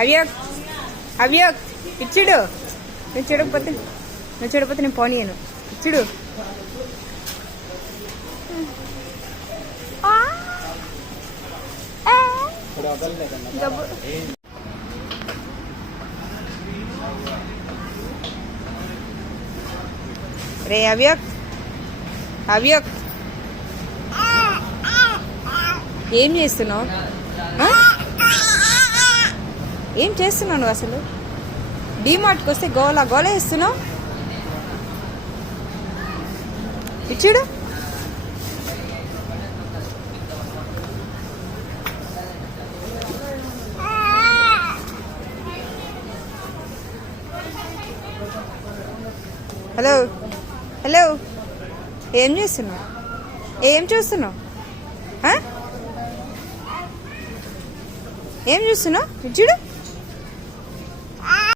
అవ్యక్ అవ్యక్ ఇచ్చుడు. నువ్వు చూడకపోతే నేను పోనీయను. ఇచ్చుడు. రే అవ్యక్ అవ్యక్ ఏం చేస్తున్నావు? ఏం చేస్తున్నావు నువ్వు అసలు? డీమార్ట్కి వస్తే గోలా గోలా వేస్తున్నావు. ఇచ్చుడు. హలో హలో ఏం చేస్తున్నావు? ఏం చూస్తున్నావు? ఏం చూస్తున్నావు? చూడు.